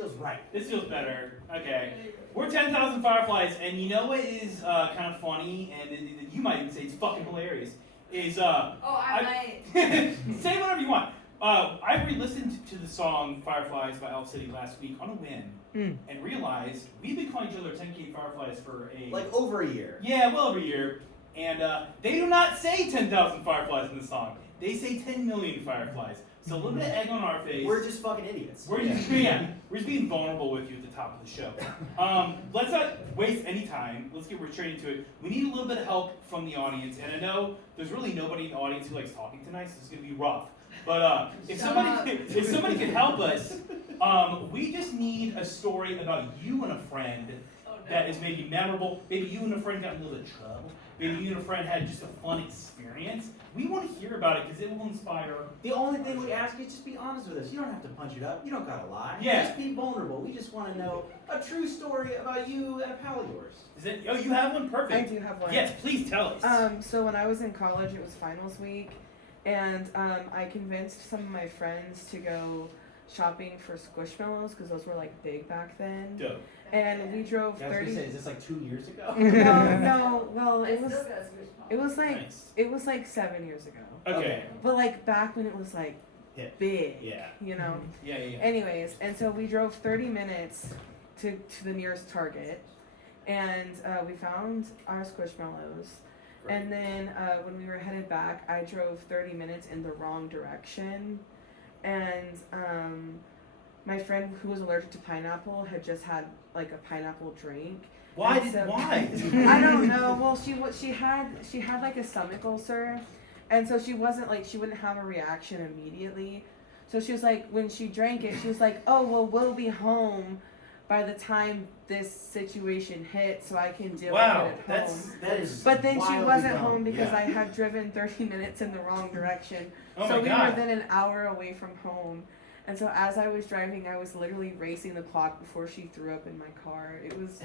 feels right. This feels better. Okay. We're 10,000 Fireflies, and you know what is kind of funny, and you might even say it's fucking hilarious, is... I might. Say whatever you want. I re-listened to the song Fireflies by Elf City last week on a whim, and realized we've been calling each other 10K Fireflies for like over a year. Yeah, well over a year. And they do not say 10,000 Fireflies in the song. They say 10 million Fireflies. So a little bit of egg on our face. We're just fucking idiots. We're just being vulnerable with you at the top of the show. Let's not waste any time. Let's get straight into it. We need a little bit of help from the audience, and I know there's really nobody in the audience who likes talking tonight, so it's going to be rough. But if somebody could help us, we just need a story about you and a friend that is maybe memorable. Maybe you and a friend got in a little bit of trouble. Maybe you and a friend had just a fun experience. We want to hear about it because it will inspire. The only thing we ask you is just be honest with us. You don't have to punch it up. You don't gotta lie. Yeah. Just be vulnerable. We just want to know a true story about you and a pal of yours. Is it? Oh, you have one? Perfect. I do have one. Yes, please tell us. So when I was in college, it was finals week, and I convinced some of my friends to go shopping for Squishmallows because those were like big back then. Dope. And we drove 30. I was gonna say, is this like 2 years ago? No. Well, I it still was. got Squishmallows. It was like Nice. it was like 7 years ago. Okay. But like back when it was like Hip. big. Yeah. You know. Yeah. Anyways, and so we drove 30 minutes to the nearest Target, and we found our Squishmallows. Great. And then when we were headed back, I drove 30 minutes in the wrong direction, and my friend who was allergic to pineapple had just had like a pineapple drink. Why? I don't know. Well, she had like a stomach ulcer, and so she wouldn't have a reaction immediately. So she was like, when she drank it, she was like, oh well, we'll be home by the time this situation hits, so I can deal with it at home. That is. But then she wildly wasn't dumb. home because Yeah. I had driven 30 minutes in the wrong direction. Oh So my we God. were then an hour away from home. And so as I was driving, I was literally racing the clock before she threw up in my car. It was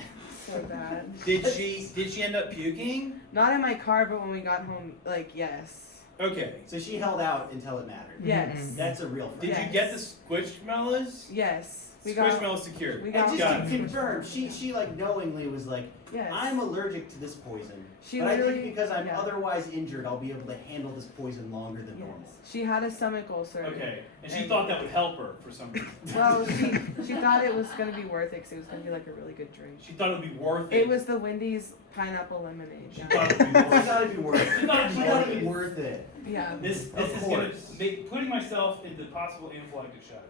so bad. Did she end up puking? Not in my car, but when we got home, like, yes. Okay. So she held out until it mattered. Yes. That's a real friend. Did you get the Squishmallows? Yes. Squishmallows secured. we And got just Got to it. confirm, she like knowingly was like, Yes. I'm allergic to this poison. She but I think literally- because I'm yeah. otherwise injured, I'll be able to handle this poison longer than normal. Yes. She had a stomach ulcer. Okay. And she thought that would help her for some reason. Well, she thought it was going to be worth it because it was going to be like a really good drink. She thought it would be worth it. It was the Wendy's pineapple lemonade. She Yeah. thought it would be It's worth it. gotta be worth it. She thought It's it gotta was be worth it. Yeah. This Of is gonna course. make putting myself into possible anaphylactic shock.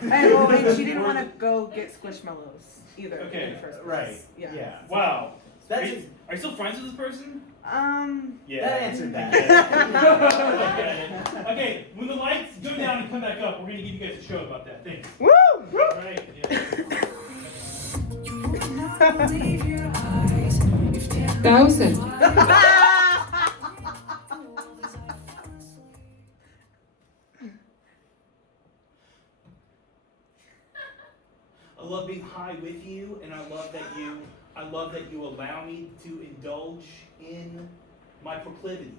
And she didn't want to go get Squishmallows either. Okay, In the first place. Right. Yeah. Yeah. Wow. That's are you still friends with this person? Yeah. That answered that. Okay, when the lights go down and come back up, we're gonna give you guys a show about that. Thanks. Woo! All right. Yeah. 1,000. I love being high with you, and I love that you allow me to indulge in my proclivities.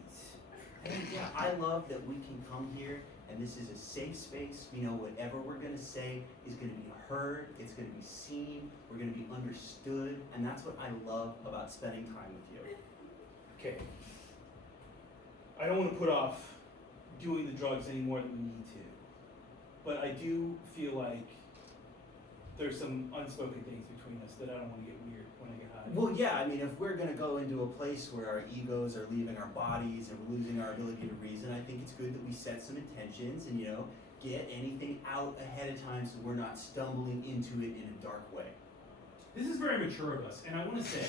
And yeah, I love that we can come here and this is a safe space. We know whatever we're gonna say is gonna be heard, it's gonna be seen, we're gonna be understood, and that's what I love about spending time with you. Okay. I don't want to put off doing the drugs any more than we need to, but I do feel like there's some unspoken things between us that I don't want to get weird when I get high. Well, yeah, I mean, if we're gonna go into a place where our egos are leaving our bodies and we're losing our ability to reason, I think it's good that we set some intentions and, get anything out ahead of time so we're not stumbling into it in a dark way. This is very mature of us, and I want to say,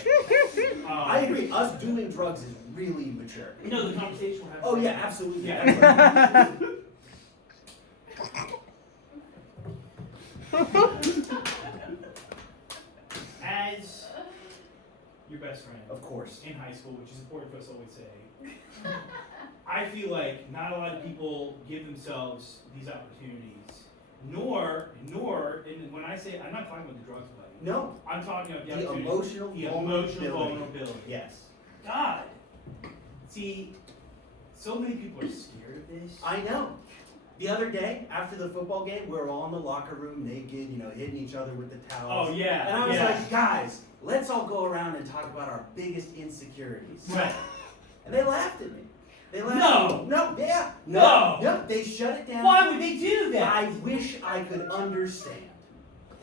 I agree, us doing drugs is really mature. The conversation we're having. Oh yeah, absolutely. Yeah. As your best friend, Of course. in high school, which is important for us to always say, I feel like not a lot of people give themselves these opportunities. Nor, and when I say, I'm not talking about the drugs, buddy. No, I'm talking about the the opportunity. emotional The vulnerability. emotional vulnerability. Yes. God. See, so many people are scared of this. I know. The other day, after the football game, we were all in the locker room naked, hitting each other with the towels. Oh, yeah. And I was yeah. like, guys, let's all go around and talk about our biggest insecurities. Right. And they laughed at me. They laughed No. at me. No, yeah. No. No, they shut it down. Why would they do that? I wish I could understand.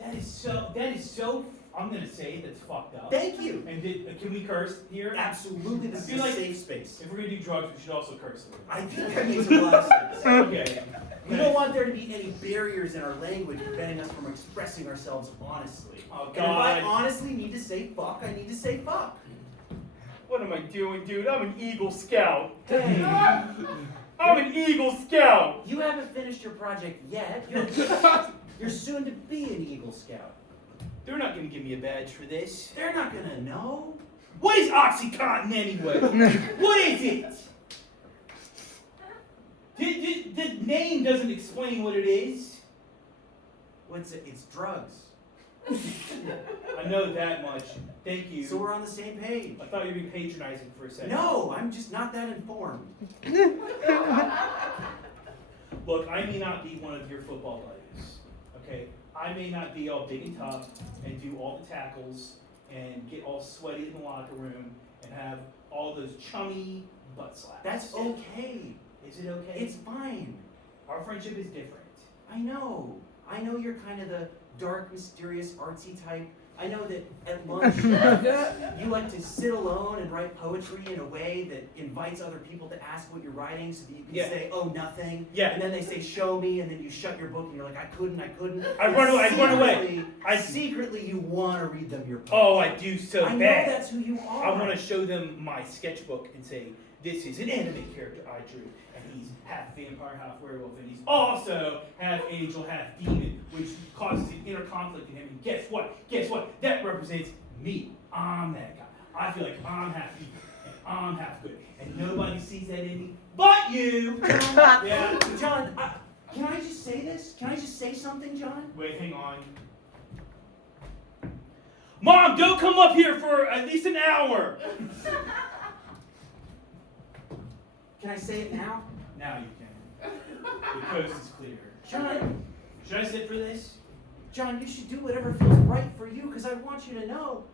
That is so, I'm going to say that's fucked up. Thank you. And can we curse here? Absolutely, this I is feel a like safe space. If we're going to do drugs, we should also curse. I think that makes a lot of sense. Okay. We don't want there to be any barriers in our language preventing us from expressing ourselves honestly. Oh, And if I God. honestly need to say fuck, I need to say fuck. What am I doing, dude? I'm an Eagle Scout. Hey, I'm an Eagle Scout. you haven't finished your project yet. You're soon to be an Eagle Scout. They're not going to give me a badge for this. They're not gonna know. What is OxyContin anyway? What is it? The name doesn't explain what it is. What's it? It's drugs. I know that much. Thank you. So we're on the same page. I thought you were being patronizing for a second. No, I'm just not that informed. Look, I may not be one of your football buddies, okay? I may not be all big and tough and do all the tackles and get all sweaty in the locker room and have all those chummy butt slaps. That's okay. Is it okay? It's fine. Our friendship is different. I know. I know you're kind of the dark, mysterious, artsy type. I know that at lunch you like to sit alone and write poetry in a way that invites other people to ask what you're writing so that you can Yeah. say, oh, nothing. Yeah. And then they say, show me, and then you shut your book and you're like, I couldn't. I And run away. Secretly, you want to read them your poems. Oh, I do so I know bad. that's who you are. I want to show them my sketchbook and say, this is an anime character I drew, and he's half vampire, half werewolf, and he's also half angel, half demon, which causes an inner conflict in him. And guess what? Guess what? That represents me. I'm that guy. I feel like I'm half evil, and I'm half good, and nobody sees that in me but you. Yeah. John, can I just say this? Can I just say something, John? Wait, hang on. Mom, don't come up here for at least an hour. Can I say it now? Now you can. The coast is clear. John, Should I sit for this? John, you should do whatever feels right for you, because I want you to know,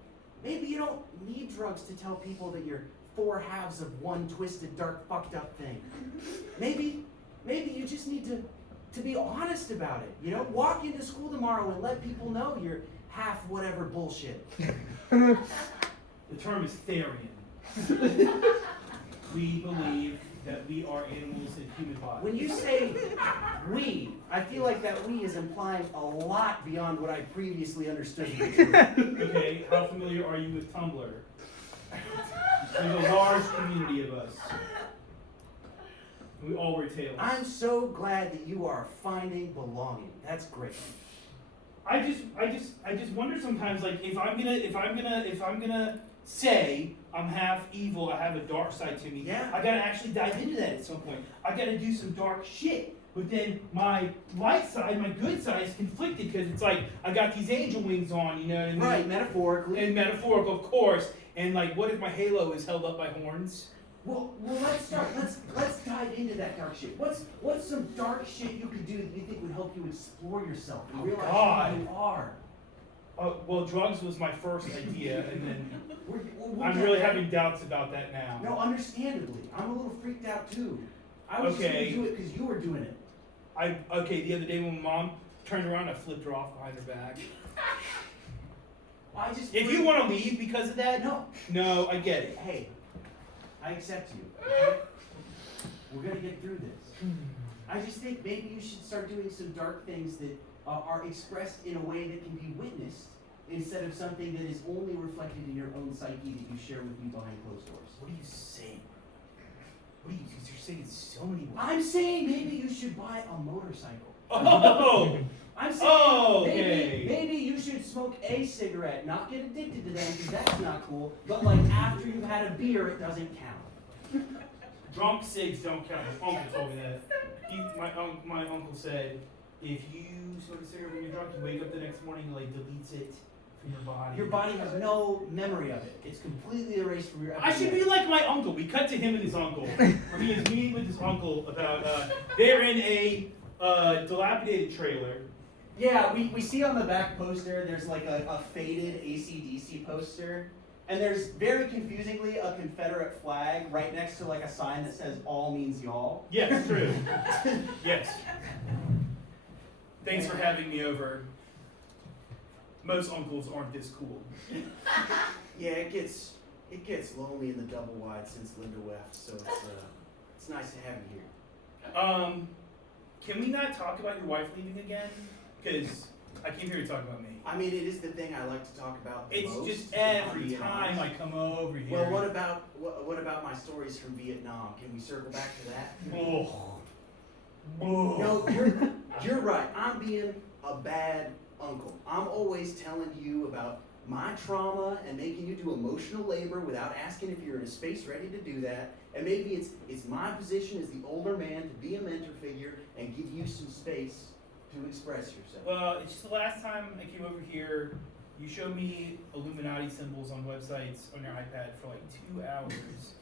maybe you don't need drugs to tell people that you're 4 halves of one twisted, dark, fucked up thing. Maybe you just need to be honest about it. Walk into school tomorrow and let people know you're half whatever bullshit. The term is Therian. We believe that we are animals in human bodies. When you say we, I feel like that we is implying a lot beyond what I previously understood. Okay, how familiar are you with Tumblr? There's a large community of us. We all wear tails. I'm so glad that you are finding belonging. That's great. I just wonder sometimes, like, if I'm gonna say I'm half evil, I have a dark side to me. Yeah. I gotta actually dive into that at some point. I gotta do some dark shit. But then my light side, my good side is conflicted because it's like I got these angel wings on, you know what I mean? Right, metaphorically. And metaphorical, of course. And like, what if my halo is held up by horns? Well, let's start. Let's dive into that dark shit. What's some dark shit you could do that you think would help you explore yourself and Oh, realize God. who you are? Well, drugs was my first idea, and then We'll I'm get really there. having doubts about that now. No, understandably, I'm a little freaked out too. I was just Okay. gonna do it because you were doing it. The other day when my mom turned around, I flipped her off behind her back. If you want to leave because of that, no, I get it. Hey, I accept you. Okay? We're gonna get through this. I just think maybe you should start doing some dark things that are expressed in a way that can be witnessed instead of something that is only reflected in your own psyche that you share with me behind closed doors. What are you saying? You're saying so many words. I'm saying maybe you should buy a motorcycle. Oh! I'm saying Oh, okay. maybe you should smoke a cigarette, not get addicted to them because that's not cool, but like after you've had a beer, it doesn't count. Drunk cigs don't count. My uncle told me that. My uncle said, if you smoke a cigarette when you're drunk, you wake up the next morning and like deletes it from your body. Your body has no memory of it. It's completely erased from your I should be like my uncle. We cut to him and his uncle. He is meeting with his uncle about they're in a dilapidated trailer. Yeah, we see on the back poster, there's like a faded AC/DC poster. And there's very confusingly a Confederate flag right next to like a sign that says all means y'all. Yes, true. Yes. Thanks for having me over. Most uncles aren't this cool. Yeah, it gets lonely in the double wide since Linda left, so it's nice to have you here. Can we not talk about your wife leaving again? Because I came here to talk about me. I mean, it is the thing I like to talk about the It's most. just if I'm every being time honest. I come over here. Well, what about my stories from Vietnam? Can we circle back to that? Oh. No, you're right. I'm being a bad uncle. I'm always telling you about my trauma and making you do emotional labor without asking if you're in a space ready to do that. And maybe it's my position as the older man to be a mentor figure and give you some space to express yourself. Well, it's just the last time I came over here, you showed me Illuminati symbols on websites on your iPad for like 2 hours.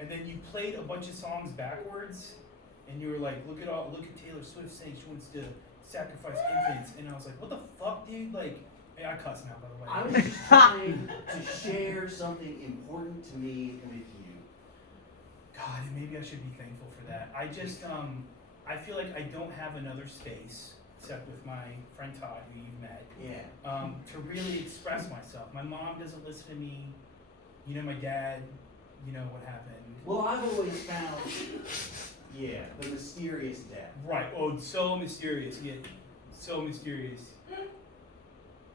And then you played a bunch of songs backwards, and you were like, look at Taylor Swift saying she wants to sacrifice infants. And I was like, what the fuck, dude? Like, hey, I cuss now, by the way. I was just trying to share something important to me with you. God, and maybe I should be thankful for that. I just, I feel like I don't have another space, except with my friend Todd, who you've met, Yeah. to really express myself. My mom doesn't listen to me. You know, my dad, you know what happened. Well, I've always found, yeah, the mysterious death. Right. Oh, so mysterious. Yeah, so mysterious.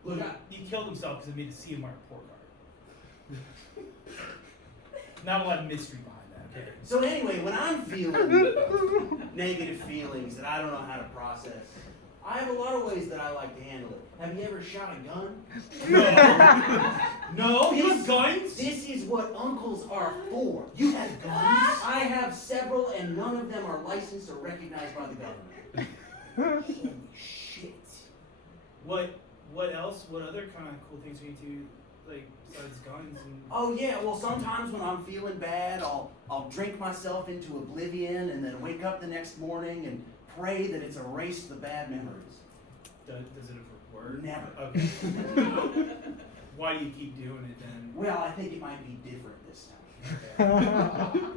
Look, He killed himself because I made to see him on a report card. Not a lot of mystery behind that. Okay. so anyway, when I'm feeling negative feelings that I don't know how to process, I have a lot of ways that I like to handle it. Have you ever shot a gun? No. You have guns? This is what uncles are for. You have guns? I have several, and none of them are licensed or recognized by the government. Holy shit. What else? What other kind of cool things are you into, like, besides guns and... Oh yeah, well sometimes when I'm feeling bad, I'll drink myself into oblivion and then wake up the next morning and pray that it's erased the bad memories. Does it work? Never. Okay. Why do you keep doing it then? Well, I think it might be different this time.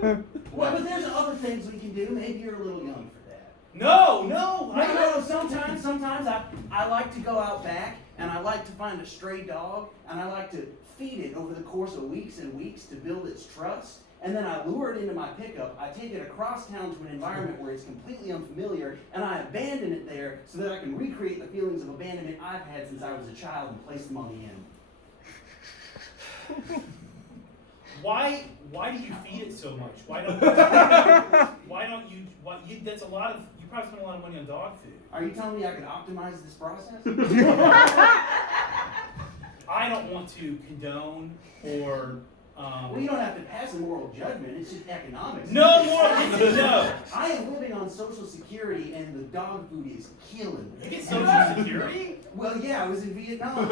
Okay. Well, but there's other things we can do. Maybe you're a little young for that. No. No, sometimes I like to go out back and I like to find a stray dog and I like to feed it over the course of weeks and weeks to build its trust. And then I lure it into my pickup, I take it across town to an environment where it's completely unfamiliar, and I abandon it there so that I can recreate the feelings of abandonment I've had since I was a child and place them on the animal. Why do you feed it so much? Why don't you that's a lot of, you probably spend a lot of money on dog food. Are you telling me I could optimize this process? I don't want to condone or Well, you don't have to pass a moral judgment, it's just economics. no more no. I am living on Social Security and the dog food is killing You me. get Social Security? Well, yeah, I was in Vietnam.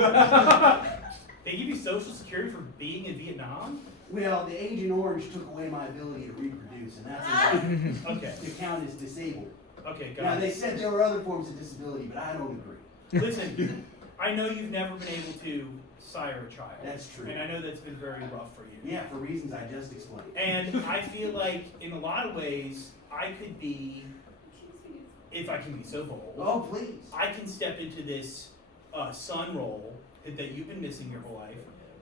They give you Social Security for being in Vietnam? Well, the Agent Orange took away my ability to reproduce, and that's enough Okay. to count as disabled. Okay, Now, got they it. said there were other forms of disability, but I don't agree. Listen, I know you've never been able to sire a child. That's true. And I know that's been very rough for you. Yeah, for reasons I just explained. And I feel like, in a lot of ways, I could be, if I can be so bold, Oh, please. I can step into this son role that you've been missing your whole life,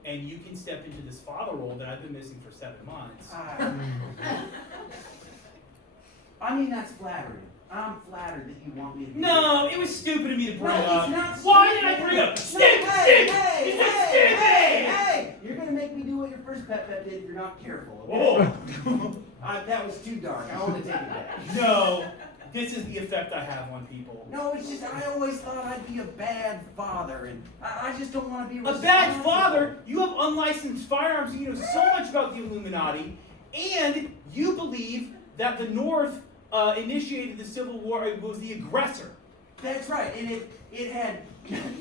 and you can step into this father role that I've been missing for 7 months. I mean, that's flattering. I'm flattered that you want me to be. No, it was stupid of me to bring No, up. it's not Why stupid. did I bring up No, stick? hey, Stick! hey, It's a hey, stick! hey, hey! You're gonna make me do what your first pet did if you're not careful. Okay? Oh. That was too dark. I want to take it back. No, this is the effect I have on people. No, it's just I always thought I'd be a bad father, and I just don't want to be A responsible. bad father? You have unlicensed firearms, and you know so much about the Illuminati, and you believe that the North initiated the Civil War, it was the aggressor. That's right, and it had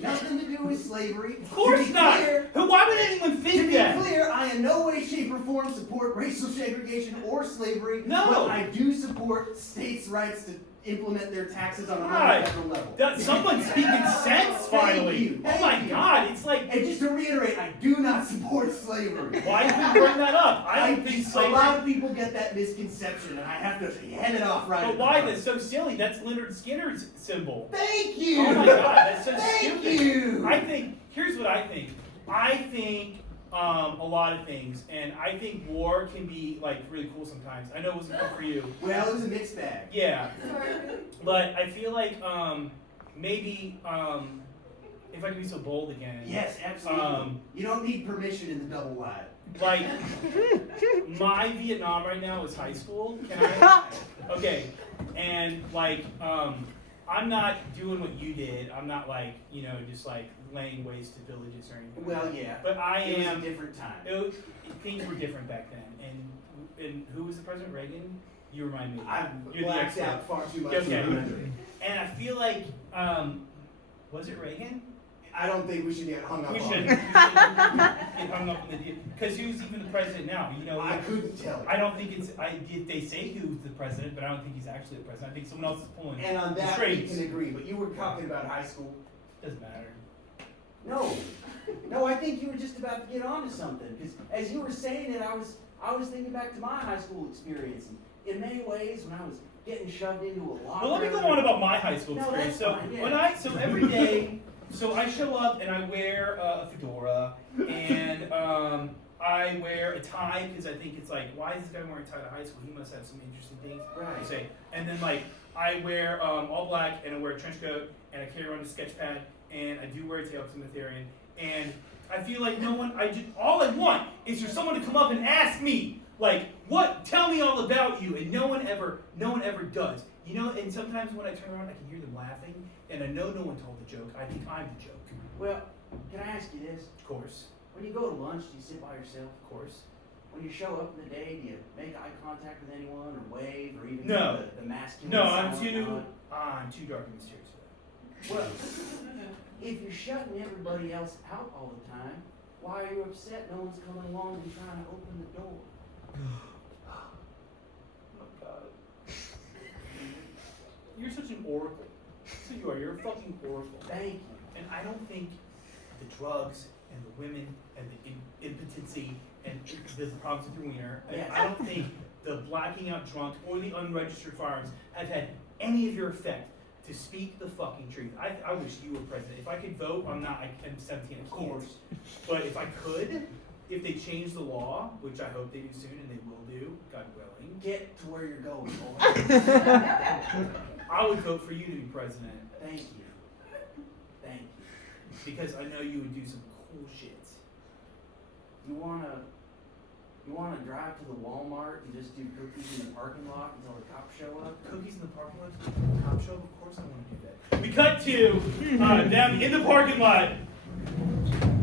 nothing to do with slavery. Of course not! Why would anyone To think be that? clear, I in no way, shape, or form support racial segregation or slavery. No. But I do support states' rights to implement their taxes on a God. federal level. Someone's speaking sense finally. you, Oh my thank you. God, it's like, And just to reiterate, I do not support slavery. why did you bring that up? I don't think A slavery. lot of people get that misconception, and I have to head it off right. But at the why? front. That's so silly. That's Leonard Skinner's symbol. Thank you. Oh my God, that's so Thank stupid. you. I think, here's what I think. I think a lot of things, and I think war can be like really cool sometimes. I know it wasn't cool for you. Well, it was a mixed bag. Yeah, but I feel like maybe if I could be so bold again. Yes, absolutely. You don't need permission in the double wide. Like my Vietnam right now is high school. Can I? Okay, and like I'm not doing what you did. I'm not like just like laying waste to villages or anything. Well, yeah. But I It was am. a different time. Things were different back then, and who was the president? Reagan. You remind me. I You're the blacked expert. out far too much. Okay. to remember. And I feel like was it Reagan? I don't think we should get hung up We on should it. get hung up on the deal because who's even the president now? I couldn't tell. I don't think it's. They say who's the president, but I don't think he's actually the president. I think someone else is pulling. And on the that we strings. can agree. But you were talking about high school. Doesn't matter. No, I think you were just about to get onto something. Because as you were saying it, I was thinking back to my high school experience. And in many ways, when I was getting shoved into a locker. Well, let me go on about my high school No, experience. that's So fine, yeah. every day, so I show up and I wear a fedora and I wear a tie because I think it's like, why is this guy wearing a tie to high school? He must have some interesting things Right. to say. And then like I wear all black and I wear a trench coat and I carry around a sketch pad and I do wear a tail because I'm a Therian. And I feel like all I want is for someone to come up and ask me, like, tell me all about you, and no one ever does. And sometimes when I turn around, I can hear them laughing, and I know no one told the joke. I think I'm the joke. Well, can I ask you this? Of course. When you go to lunch, do you sit by yourself? Of course. When you show up in the day, do you make eye contact with anyone or wave or even No. do the masculine No, I'm silent nod? too dark and mysterious for that. Well, if you're shutting everybody else out all the time, why are you upset no one's coming along and trying to open the door? Oh God. You're such an oracle. That's who you are. You're a fucking oracle. Thank you. And I don't think the drugs and the women and the impotency and the problems with your wiener, Yes. I don't think the blacking out drunk or the unregistered firearms have had any of your effect to speak the fucking truth. I wish you were president. If I could vote, I'm 17, of course. But if I could, if they change the law, which I hope they do soon and they will do, God willing, Get to where you're going, boy. I would vote for you to be president. Thank you. Thank you. Because I know you would do some cool shit. You wanna drive to the Walmart and just do cookies in the parking lot until the cops show up? Cookies in the parking lot? Cop show? Of course I want to do that. We cut to them in the parking lot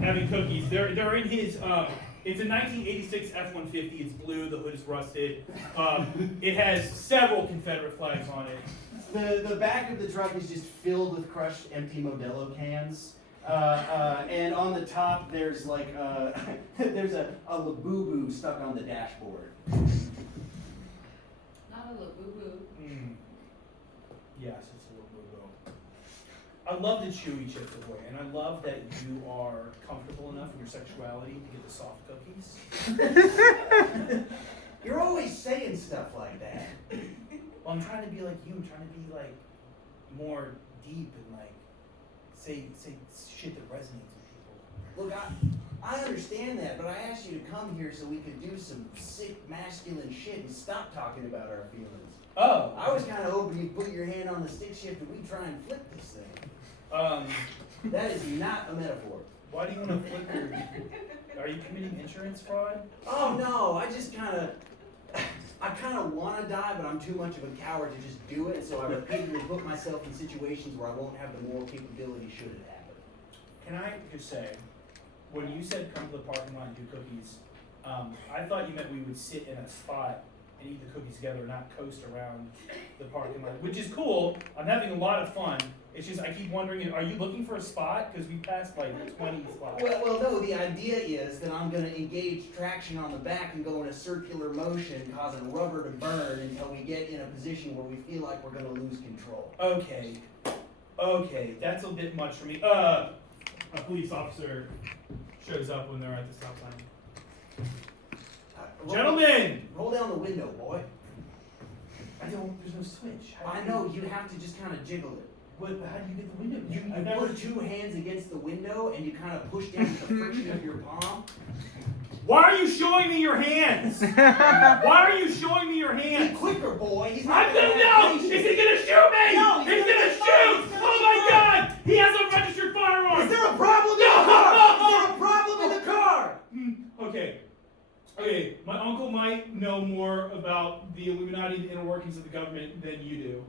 having cookies. They're in his, it's a 1986 F-150. It's blue. The hood is rusted. It has several Confederate flags on it. The back of the truck is just filled with crushed empty Modelo cans. And on the top there's like there's a Labubu stuck on the dashboard. Not a Labubu. Yes, it's a little boo. I love the chewy chip away, and I love that you are comfortable enough in your sexuality to get the soft cookies. You're always saying stuff like that. Well, I'm trying to be like you. I'm trying to be like more deep and like say shit that resonates with people. Look, I understand that, but I asked you to come here so we could do some sick masculine shit and stop talking about our feelings. Oh, I was kind of hoping you'd put your hand on the stick shift and we try and flip this thing. That is not a metaphor. Why do you want to flip your? Are you committing insurance fraud? Oh no, I kind of want to die, but I'm too much of a coward to just do it, so I repeatedly put myself in situations where I won't have the moral capability should it happen. Can I just say, when you said come to the parking lot and do cookies, I thought you meant we would sit in a spot and eat the cookies together, not coast around the parking lot, which is cool. I'm having a lot of fun. It's just I keep wondering, are you looking for a spot? Because we passed like 20 spots. Well, no, the idea is that I'm gonna engage traction on the back and go in a circular motion, causing rubber to burn until we get in a position where we feel like we're gonna lose control. Okay, that's a bit much for me. A police officer shows up when they're at the stop sign. Gentlemen! Roll down the window, boy. There's no switch. I know, you have to just kind of jiggle it. How do you get the window? You put 2 hands against the window and you kind of push down the friction of your palm. Why are you showing me your hands? Why are you showing me your Be hands? quicker, boy. He's I'm not gonna know! Is he gonna shoot me? No, he's gonna shoot! Oh my god! He has a registered firearm! Is there a problem in the car? Is there a problem in the car? Okay, my uncle might know more about the Illuminati and the inner workings of the government than you do.